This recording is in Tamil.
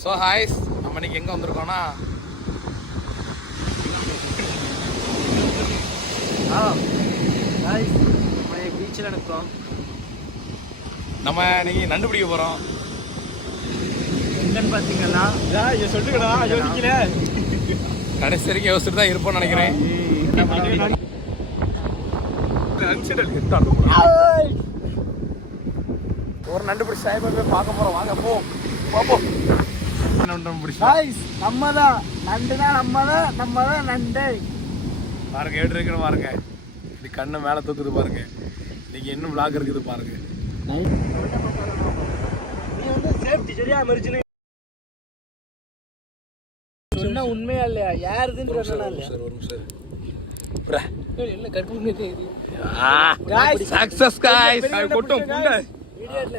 ஸோ ஹாய்ஸ், நம்ம இன்னைக்கு எங்கே வந்திருக்கோம்னா பீச்சில் இருக்கோம். நம்ம இன்னைக்கு நண்டு பிடிக்க போகிறோம். எங்கன்னு பார்த்தீங்கன்னா சொல்லிட்டுக்கடா, யோசிக்கல, கடைசி வரைக்கும் யோசிச்சுட்டு தான் இருப்போம்னு நினைக்கிறேன். ஒரு நண்டு பிடிச்சி சாய்பா போய் பார்க்க போகிறோம். வாங்க போ பார்ப்போம். நம்ம தான் நண்டுனா, நம்ம தான் நண்டு. பாருங்க எப்படி இருக்குன்னு பாருங்க. இது கண்ணை மேலே தூக்குது பாருங்க. இன்னைக்கு என்ன விளாக் இருக்குது பாருங்க. சொன்னா உண்மையா இல்லையா? யாருதுன்னு சக்சஸ் காய்ஸ். வீடியோல